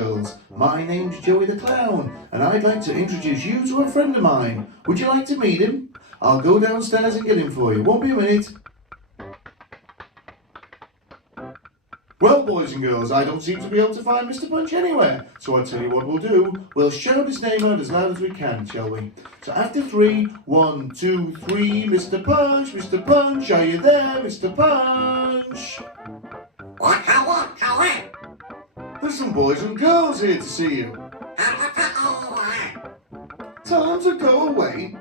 girls. My name's Joey the Clown, and I'd like to introduce you to a friend of mine. Would you like to meet him? I'll go downstairs and get him for you. Won't be a minute. Well, boys and girls, I don't seem to be able to find Mr. Punch anywhere. So I tell you what we'll do. We'll shout his name out as loud as we can, shall we? So after 3, 1, 2, 3, Mr. Punch, Mr. Punch, are you there, Mr. Punch? What, Joey? There's some boys and girls here to see you. Tell them to go away.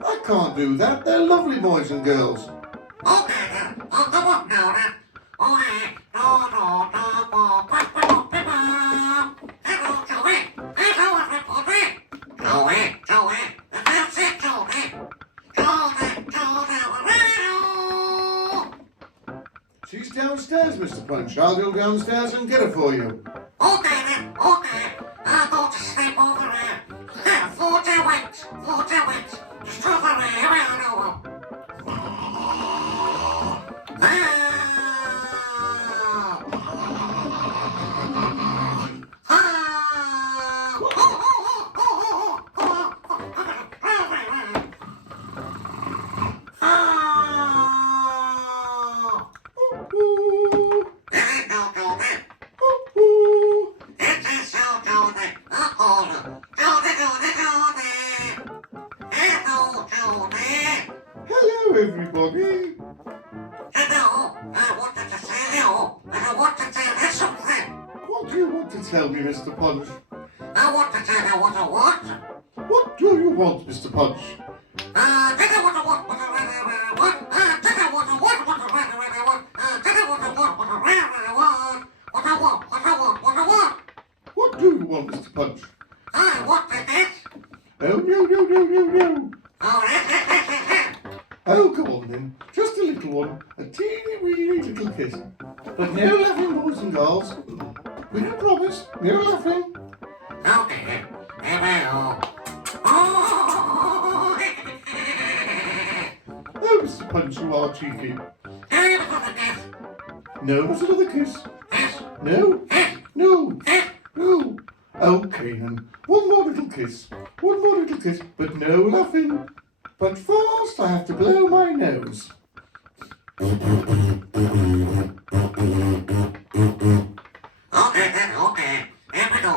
I can't do that. They're lovely boys and girls. Okay then. I'll go up now then. Hello, Joey. Hello, everybody. Joey. That's it, Joey. She's downstairs, Mr. Punch. I'll go downstairs and get her for you. Okay then. Okay. I'll go to sleep over there. 40 weeks. Strawberry. Hello, everybody. Hello, I wanted to say hello, and I want to tell you something. What do you want to tell me, Mr. Punch? I want to tell you what I want. What do you want, Mr. Punch? Did I want to want what I really want? Did I want to want what I really want? Did I want to want what I really want? What I want? What do you want, Mr. Punch? I want to get. Oh, no. Oh, yes. Oh, come on then. Just a little one. A teeny weeny little kiss. But no laughing, boys and girls. We can promise. No laughing. Okay then. Hello. Oh, Mr. Punch, you are cheeky. No, not another kiss. No. Okay then. One more little kiss, but no laughing. But first I have to blow my nose. Okay then, okay. Here we go.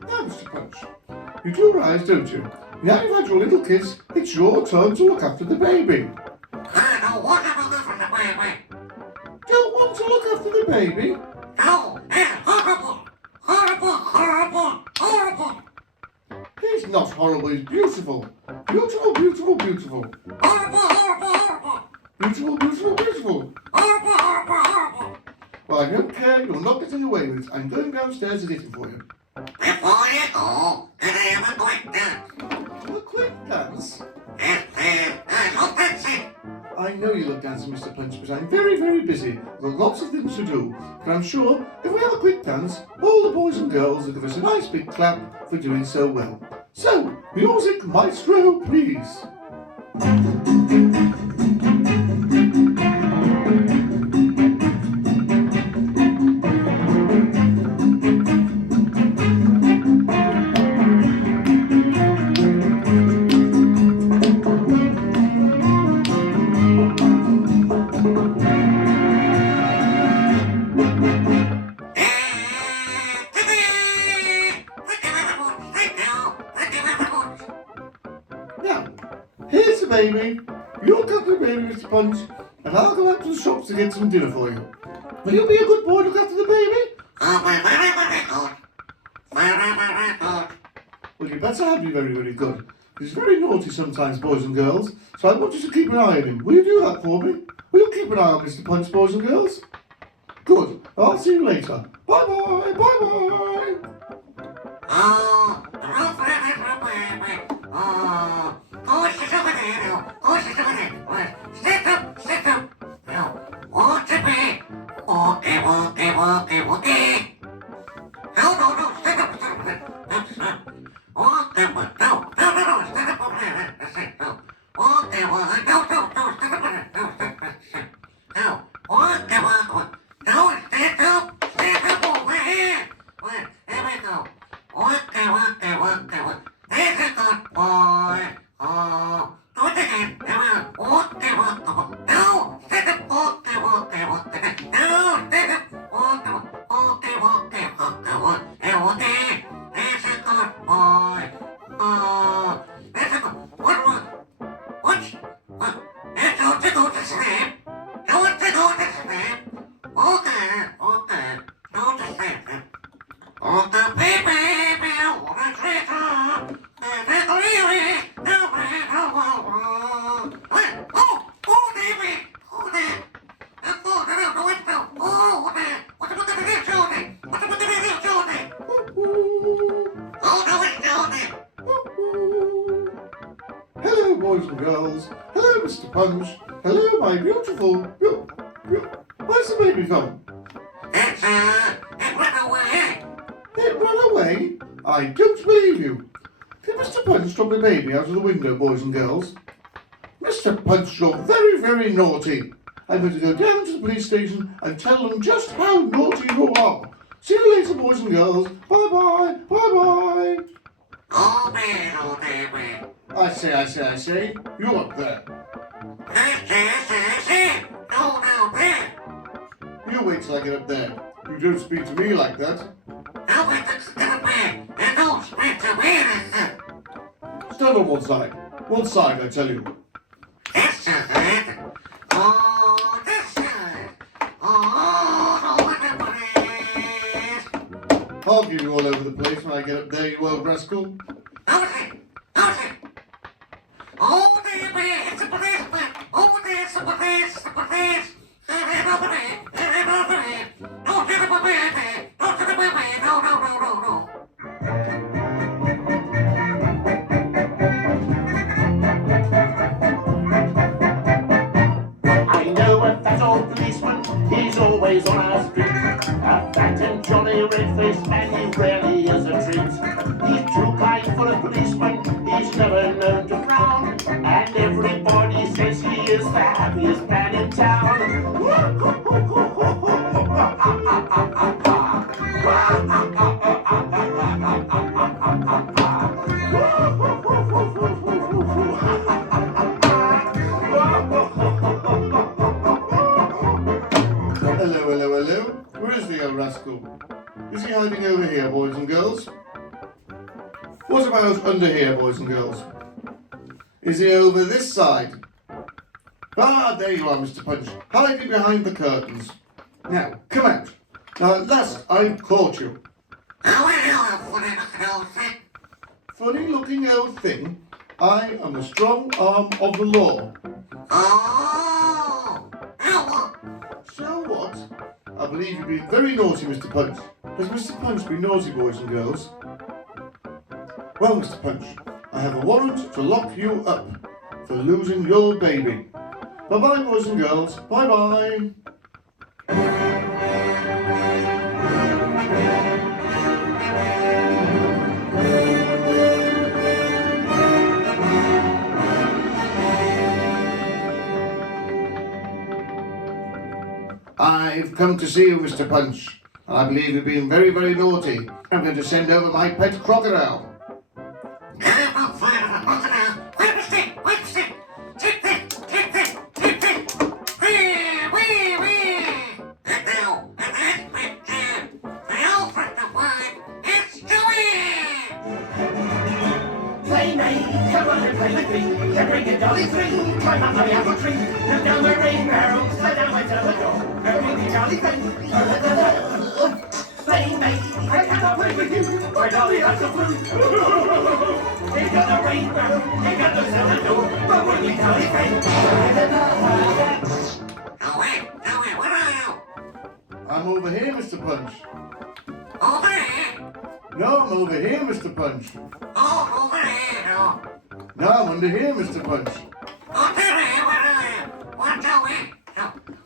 Now, Mr. Punch, you do realise, don't you? Now you've had your little kiss, it's your turn to look after the baby. I don't want to look after the baby. Don't want to look after the baby? No, it's horrible. He's not horrible, he's beautiful. Beautiful. Horrible. Beautiful. Horrible. Well, I don't care, you're not getting away with it. I'm going downstairs to get him for you. Before you go, can I have a quick dance? A quick dance? Yes, please. I love dancing. I know you love dancing, Mr. Punch, but I'm very, very busy. I've got lots of things to do. But I'm sure if we have a quick dance, all the boys and girls will give us a nice big clap for doing so well. So, music maestro, please. Now, here's the baby. You look after the baby, Mr. Punch, and I'll go out to the shops to get some dinner for you. Will you be a good boy to look after the baby? I'll be very, very good. Very good. Well, you better be very, very good. He's very naughty sometimes, boys and girls, so I want you to keep an eye on him. Will you do that for me? Will you keep an eye on Mr. Punch, boys and girls? Good. I'll see you later. Bye-bye. Bye-bye. Sit up. Now, want to be. Okay. No, sit up. Punch. Hello, my beautiful... Where's the baby from? It ran away. It ran away? I don't believe you. Did Mr. Punch drop the baby out of the window, boys and girls? Mr. Punch, you're very, very naughty. I'm going to go down to the police station and tell them just how naughty you are. See you later, boys and girls. Bye-bye, bye-bye. Oh, man. I say. You up there. No, man. You wait till I get up there. You don't speak to me like that. No, man. And don't speak to me. Stand on one side. One side, I tell you. This is it. Oh, this side. Oh, whatever it is. I'll give you all over the place when I get up there, you old rascal. Okay. Oh, there, it's a policeman. Oh, there's a police. Don't get my baby. No. I know a fat old policeman, he's always on our street. A fat and jolly red-faced man, he really is a treat. He's too kind for a policeman, he's never known to frown. And everybody says he is the happiest man in town. Hello. Where is the old rascal? Is he hiding over here, boys and girls? What about under here, boys and girls? Is he over this side? Ah, there you are, Mr. Punch, hiding behind the curtains. Now, come out. Now, at last, I've caught you. Funny looking old thing. I am the strong arm of the law. So what? I believe you've been very naughty, Mr. Punch. Has Mr. Punch been naughty, boys and girls? Well, Mr. Punch, I have a warrant to lock you up for losing your baby. Bye-bye, boys and girls. Bye-bye. I've come to see you, Mr. Punch. I believe you've been very, very naughty. I'm going to send over my pet crocodile. Come on and play with me. You bring a dolly string, climb up on the apple tree, look down my ring barrel, slide down my door, and bring the dolly thing. Play mate, I cannot play with you. My dolly has a flute. He got a ring barrel, he got the cellar door, but bring the dolly thing. Where are you? I'm over here, Mr. Punch. Over here? No, I'm over here, Mr. Punch. Oh, over here, no. No, I'm under here, Mr. Punch. Oh, there, where are you? What's away?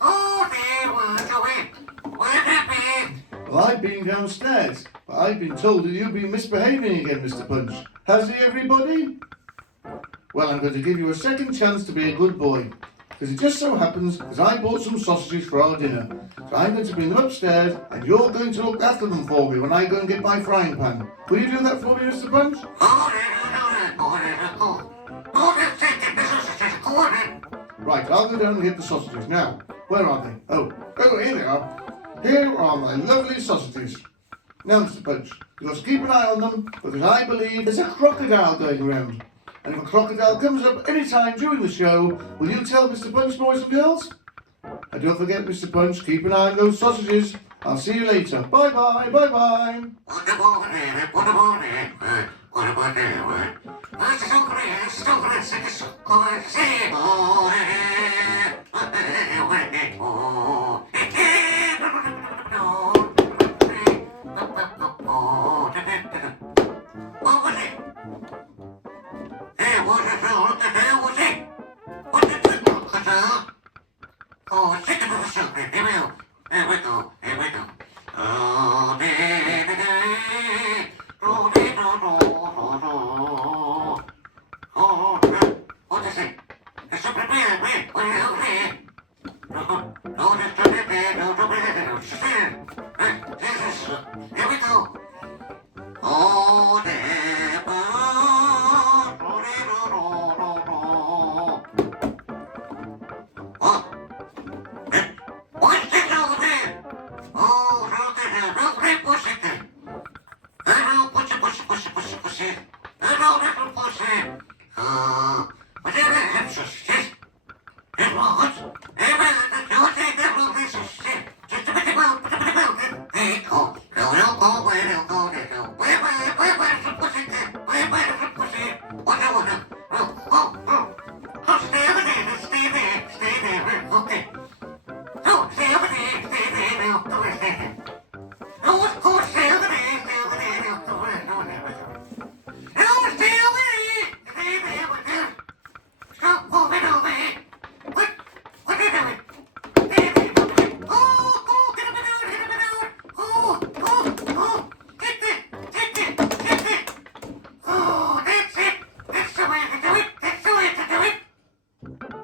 Oh, there, what's away? What happened? Well, I've been downstairs, but I've been told that you've been misbehaving again, Mr. Punch. Has he, everybody? Well, I'm going to give you a second chance to be a good boy. Because it just so happens that I bought some sausages for our dinner. So I'm going to bring them upstairs, and you're going to look after them for me when I go and get my frying pan. Will you do that for me, Mr. Punch? Right, I'll go down and get the sausages. Now, where are they? Oh, here they are. Here are my lovely sausages. Now, Mr. Punch, you must keep an eye on them, because I believe there's a crocodile going around. And if a crocodile comes up any time during the show, will you tell Mr. Punch, boys and girls? And don't forget, Mr. Punch, keep an eye on those sausages. I'll see you later. Bye-bye, bye-bye.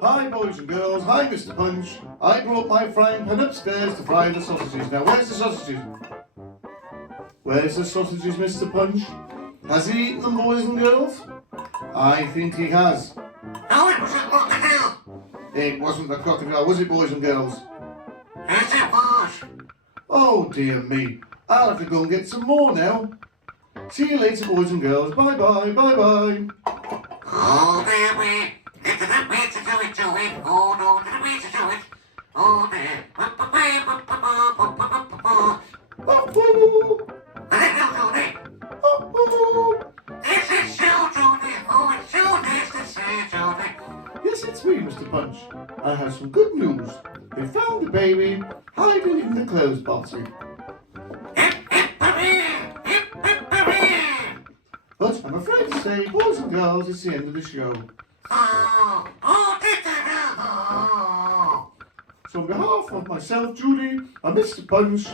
Hi boys and girls, hi Mr. Punch. I brought my frying pan upstairs to fry the sausages. Now where's the sausages? Where's the sausages, Mr. Punch? Has he eaten them, boys and girls? I think he has. No, it wasn't crocodile. It wasn't the crocodile, was it, boys and girls? Yes, it was. Oh dear me. I'll have to go and get some more now. See you later, boys and girls. Bye bye, bye bye. Oh, dear me. It didn't mean to do it, Joey. Oh, no, didn't mean to do it. Oh, dear. Oh, Hello, Jwdi. oh. This is Sioe Jwdi. Oh, it's so nice to see you, Jwdi. Yes, it's me, Mr. Punch. I have some good news. We found the baby hiding in the clothes basket. Hip, hip, hooray. Hip, hip, hooray. But I'm afraid to say, boys and girls, it's the end of the show. Oh, oh. So on behalf of myself, Jwdi, and Mr. Punch,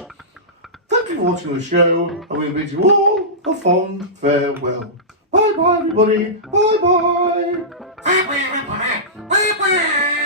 thank you for watching the show, and we bid you all a fond farewell. Bye bye, everybody. Bye bye. Bye, bye, everybody. Bye, bye.